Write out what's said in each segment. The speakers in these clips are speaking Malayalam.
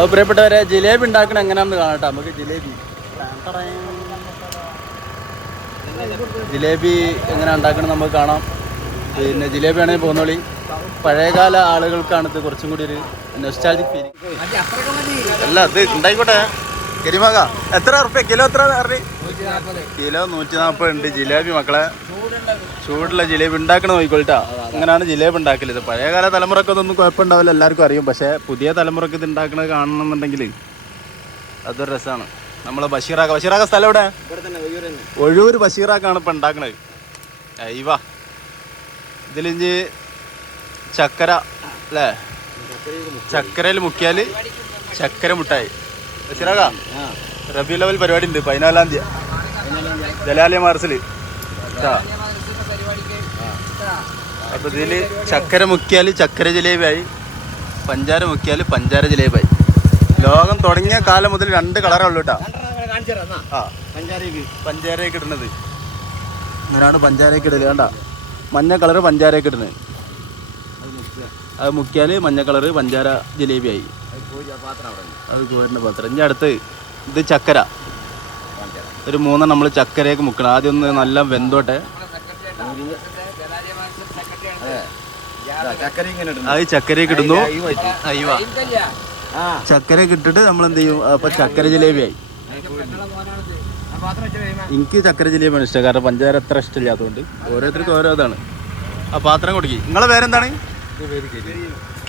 അപ്പോൾ പ്രിയപ്പെട്ടവരെ ജിലേബി ഉണ്ടാക്കണം എങ്ങനെയാണെന്ന് കാണട്ടെ നമുക്ക്. ജിലേബി എങ്ങനെ ഉണ്ടാക്കണം നമുക്ക് കാണാം. പിന്നെ ജിലേബി ആണെങ്കിൽ പോന്നോളി. പഴയകാല ആളുകൾക്കാണ് ഇത് കുറച്ചും കൂടി ഒരു നൊസ്റ്റാൾജിക് ഫീലിംഗ്. അല്ല ഇത് ഉണ്ടായിക്കോട്ടെ. കരിമാക എത്ര റുപ്യ കിലോ? എത്ര കിലോ 140 ഉണ്ട് ജിലേബി. മക്കളെ ചൂടുള്ള ജിലേബി ഉണ്ടാക്കണം നോക്കിക്കോട്ടാ. അങ്ങനെയാണ് ജിലേബി ഉണ്ടാക്കല്. ഇത് പഴയകാല തലമുറക്ക് അതൊന്നും കുഴപ്പമുണ്ടാവില്ല, എല്ലാവർക്കും അറിയും. പക്ഷേ പുതിയ തലമുറക്ക് ഇത് ഉണ്ടാക്കുന്നത് കാണണമെന്നുണ്ടെങ്കിൽ അതൊരു രസമാണ്. നമ്മളെ ബഷീറാക്ക സ്ഥലം എവിടെ? ഒഴൂർ ബഷീറാക്കാണ് ഇപ്പം ഉണ്ടാക്കണത്. അയ്യവാ ഇതിലിഞ്ച് ചക്കര അല്ലേ? ചക്കരയിൽ മുക്കിയാൽ ചക്കര മുട്ടായി. ബഷീറാക്ക റബി ലെവൽ പരിപാടി ഉണ്ട് 14-ാം തീയതി ജലാലയ മാർസിൽ. അപ്പൊ ഇതില് ചക്കര മുക്കിയാൽ ചക്കര ജിലേബിയായി, പഞ്ചാര മുക്കിയാൽ പഞ്ചാര ജിലേബിയായി. ലോകം തുടങ്ങിയ കാലം മുതൽ 2 കളറേ ഉള്ളൂ കേട്ടോ. പഞ്ചാരയൊക്കെ ഇടുന്നത് അങ്ങനെയാണ്. പഞ്ചാരയൊക്കെ ഇടല് വേണ്ട. മഞ്ഞ കളറ് പഞ്ചാരയൊക്കെ ഇടുന്നത്. അത് മുക്കിയാൽ മഞ്ഞ കളറ് പഞ്ചാര ജിലേബിയായി. അത് കോരിൻ്റെ പാത്രം. ഇനി അടുത്ത് ഇത് ചക്കര. ഒരു 3 നമ്മൾ ചക്കരയൊക്കെ മുക്കണം. ആദ്യം ഒന്ന് നല്ല വെന്തോട്ടെ. അത് ചക്കരയൊക്കെ ഇടുന്നു. അയ്യോ ചക്കരയൊക്കെ ഇട്ടിട്ട് നമ്മൾ എന്ത് ചെയ്യും? അപ്പൊ ചക്കര ജിലേബിയായി. എനിക്ക് ചക്കര ജിലേബിയാണ് ഇഷ്ടം, കാരണം പഞ്ചാര അത്ര ഇഷ്ടമില്ലാത്തതുകൊണ്ട്. ഓരോരുത്തർക്കും ഓരോ ഇതാണ്. ആ പാത്രം കൊടുക്കി. നിങ്ങളെ പേരെന്താണ്?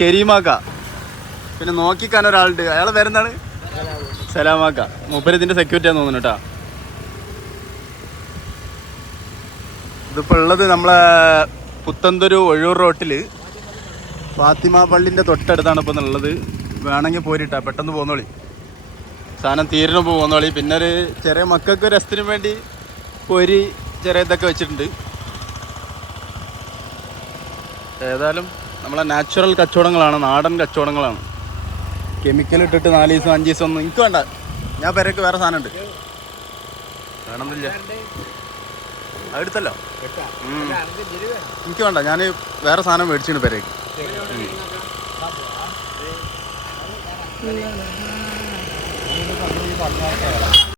കരീമാക്ക. പിന്നെ നോക്കിക്കാൻ ഒരാളുണ്ട്, അയാളെ പേരെന്താണ്? സലാമാക്ക. മൂപ്പര് ഇതിന്റെ സെക്യൂരിറ്റിയാന്ന് തോന്നുന്നു കേട്ടോ. ഇതിപ്പോൾ ഉള്ളത് നമ്മളെ പുത്തന്തൊരു ഒഴൂർ റോട്ടിൽ ഫാത്തിമ പള്ളിൻ്റെ തൊട്ടടുത്താണ് ഇപ്പം ഉള്ളത്. വേണമെങ്കിൽ പോരിട്ടാ, പെട്ടെന്ന് പോന്നോളി. സാധനം തീരണ പോന്നോളി. പിന്നെ ഒരു ചെറിയ മക്കൾക്ക് രസത്തിനും വേണ്ടി പൊരി ചെറിയ ഇതൊക്കെ വെച്ചിട്ടുണ്ട്. ഏതായാലും നമ്മളെ നാച്ചുറൽ കച്ചവടങ്ങളാണ്, നാടൻ കച്ചവടങ്ങളാണ്. കെമിക്കൽ ഇട്ടിട്ട് 4 ദിവസം 5 ദിവസം ഒന്നും എനിക്ക് വേണ്ട. ഞാൻ പെരക്ക് വേറെ സാധനം ഉണ്ട്, വേണമെന്നില്ല. അടുത്തല്ലോ എനിക്ക് വേണ്ട. ഞാൻ വേറെ സാധനം മേടിച്ചിട്ട് പെരേക്ക്.